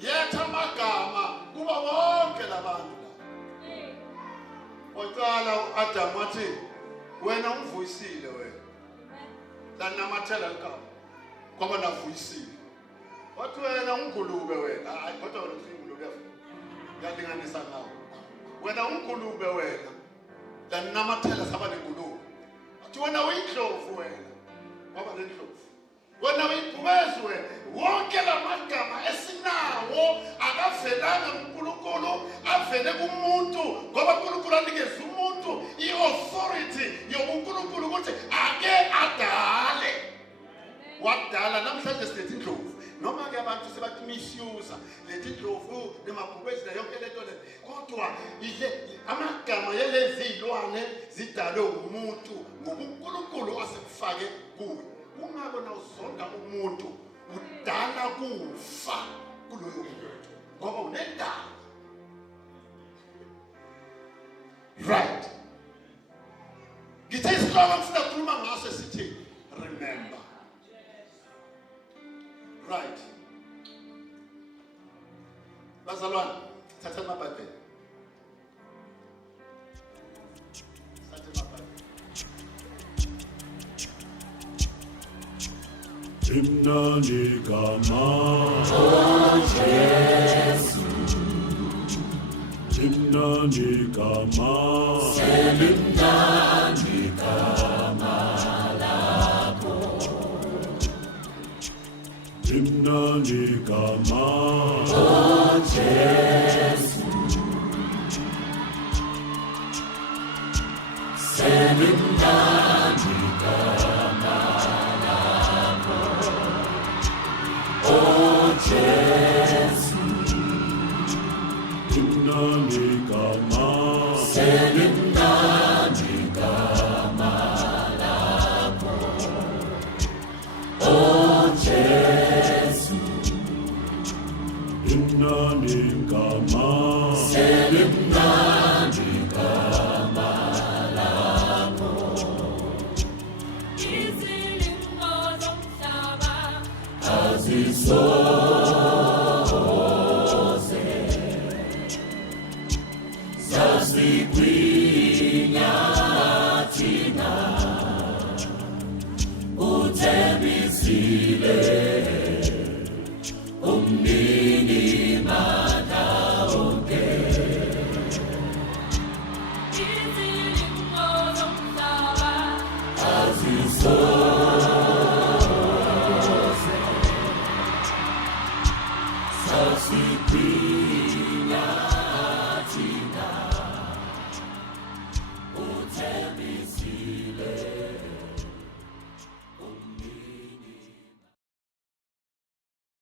yetha amagama kuba bonke labantu la. Waqala uAdam wathi wena ungivuyisile wena. Lanamathela ligama. Ngoba navuyisile. Wathi wena ungulube wena. Hayi kodwa wena usingulube yafuna. Yalinganisa nawe. Wena ungulube wena. Lanamathela saba nengulube. Wathi wena uyindlovu wena. Ngoba lendlovu. Wena uyibhubezi wena. Wonke lamagama esinawo akavelanga kuNkulunkulu avele kumuntu ngoba uNkulunkulu anikeza umuntu iauthority yobuNkulunkulu ukuthi ake adale. Wadala namhlanje silethi indlovu noma ke abantu sebathi misuse lethi indlovu nemabhubezi la yonke lento le kodwa amagama yalezi zilwane zidalwe umuntu ngoba uNkulunkulu asekufake kuwe. Ungabona uzonda umuntu udala kufa kuloyo muntu ngoba unendaba. Right. Ngithe isihloko ngifuna ukukhuluma ngaso sithi remember. Right. Bazalwane, thatha amabhayibheli. Imnandi gama oh Jesu, imnandi gama selimnandi gama lakho, imnandi gama oh Jesu, selimnandi gama oh Jesu, imnandi gama selimnandi gama lakho, oh Jesu, imnandi gama selimnandi gama lakho, izilimo zomhlaba azisoze sasigwinya thina uthembisile umnini mandla wonke, izilimo zomhlaba azisoze sasigwinya